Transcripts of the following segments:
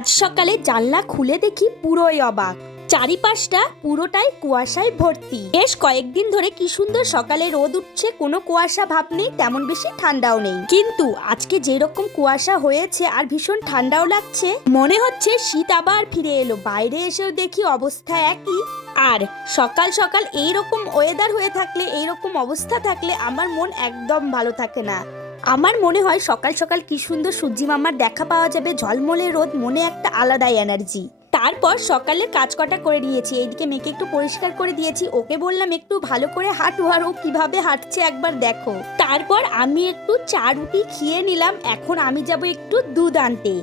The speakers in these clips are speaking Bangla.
আজ সকালে জানলা খুলে দেখি পুরোই অবাক। চারিপাশটা পুরোটাই কুয়াশায় ভর্তি। বেশ কয়েকদিন ধরে কি সুন্দর সকালে রোদ উঠছে, কোনো কুয়াশা ভাব নেই, তেমন বেশি ঠান্ডাও নেই। কিন্তু আজকে যেরকম কুয়াশা হয়েছে আর ভীষণ ঠান্ডাও লাগছে, মনে হচ্ছে শীত আবার ফিরে এলো। বাইরে এসেও দেখি অবস্থা একই। আর সকাল সকাল এইরকম ওয়েদার হয়ে থাকলে, এইরকম অবস্থা থাকলে আমার মন একদম ভালো থাকে না। আমার মনে হয় সকাল সকাল কি সুন্দর সূর্যি মামার দেখা পাওয়া যাবে, ঝলমলে রোদ, মনে একটা আলাদাই এনার্জি। তারপর সকালে কাজ কটা করে নিয়েছি, এইদিকে মেয়েকে একটু পরিষ্কার করে দিয়েছি, ওকে বললাম একটু ভালো করে হাঁটু, আর ও কিভাবে হাঁটছে একবার দেখো। তারপর আমি একটু চা রুটি খেয়ে নিলাম। এখন আমি যাব একটু দুধ আনতে।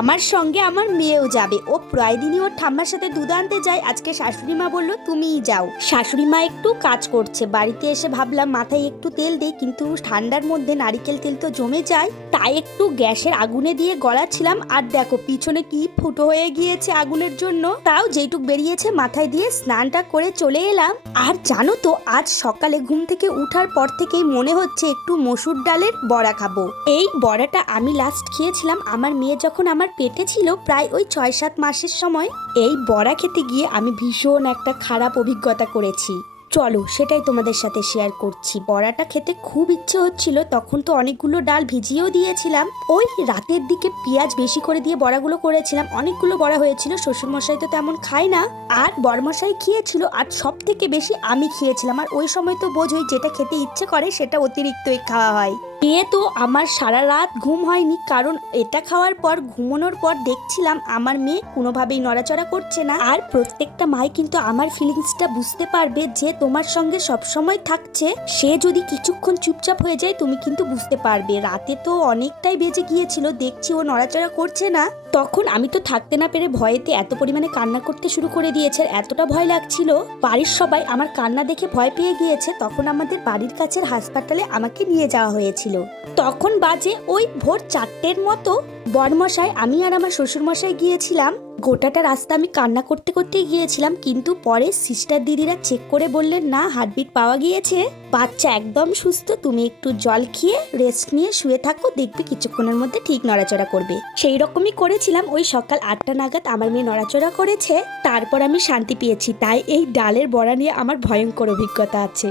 আমার সঙ্গে আমার মেয়েও যাবে। ও প্রায় দিনই ওর ঠাম্মার সাথে দুধ আনতে যায়। আজকে শাশুড়ি মা বললো তুমিই যাও। শাশুড়ি মা একটু কাজ করছে। বাড়িতে এসে ভাবলাম মাথায় একটু তেল দেই, কিন্তু ঠান্ডার মধ্যে নারিকেল তেল তো জমে যায়, তাই একটু গ্যাসের আগুনে দিয়ে গলাচ্ছিলাম। আর দেখো পিছনে কি ফুটো হয়ে গিয়েছে আগুনের জন্য। তাও যেটুক বেরিয়েছে মাথায় দিয়ে স্নানটা করে চলে এলাম। আর জানো তো, আজ সকালে ঘুম থেকে উঠার পর থেকেই মনে হচ্ছে একটু মসুর ডালের বড়া খাবো। এই বড়াটা আমি লাস্ট খেয়েছিলাম আমার মেয়ে যখন আমার পেটে ছিল, প্রায় ওই 6-7 মাসের সময়। এই বড়া খেতে গিয়ে আমি ভীষণ একটা খারাপ অভিজ্ঞতা করেছি। চলো সেটাই তোমাদের সাথে শেয়ার করছি। বড়াটা খেতে খুব ইচ্ছে হচ্ছিল, তখন তো অনেকগুলো ডাল ভিজিয়েও দিয়েছিলাম। ওই রাতের দিকে পেঁয়াজ বেশি করে দিয়ে বড়াগুলো করেছিলাম। অনেকগুলো বড়া হয়েছিল। শ্বশুরমশাই তো তেমন খায় না, আর বড়মশাই খেয়েছিল, আর সব থেকে বেশি আমি খেয়েছিলাম। আর ওই সময় তো বোঝোই, যেটা খেতে ইচ্ছে করে সেটা অতিরিক্তই খাওয়া হয়। মেয়ে তো আমার সারা রাত ঘুম হয়নি, কারণ এটা খাওয়ার পর ঘুমানোর পর দেখছিলাম আমার মেয়ে কোনোভাবেই নড়াচড়া করছে না। আর প্রত্যেকটা মাই কিন্তু আমার ফিলিংসটা বুঝতে পারবে, যে তোমার সঙ্গে সব সময় থাকছে, সে যদি কিছুক্ষণ চুপচাপ হয়ে যায় তুমি কিন্তু বুঝতে পারবে। রাতে তো অনেকটাই বেজে গিয়েছিল, দেখছি ও নড়াচড়া করছে না। তখন আমি তো থাকতে না পেরে ভয়েতে এত পরিমাণে কান্না করতে শুরু করে দিয়েছে। এতটা ভয় লাগছিল, বাড়ির সবাই আমার কান্না দেখে ভয় পেয়ে গিয়েছে। তখন আমাদের বাড়ির কাছের হাসপাতালে আমাকে নিয়ে যাওয়া হয়েছিল। তখন বাজে ওই ভোর 4টের মতো। বড়মশাই, আমি আর আমার শ্বশুরমশাই গিয়েছিলাম। গোটাটা রাস্তা আমি কান্না করতে করতেই গিয়েছিলাম, কিন্তু পরে সিস্টার দিদিরা চেক করে বললেন না, হার্টবিট পাওয়া গিয়েছে, বাচ্চা একদম সুস্থ, তুমি একটু জল খেয়ে রেস্ট নিয়ে শুয়ে থাকো, দেখবে কিছুক্ষণের মধ্যে ঠিক নড়াচড়া করবে। সেই রকমই করেছিলাম। ওই সকাল 8টা নাগাদ আমার মেয়ে নড়াচড়া করেছে। তারপর আমি শান্তি পেয়েছি। তাই এই ডালের বড়া নিয়ে আমার ভয়ঙ্কর অভিজ্ঞতা আছে।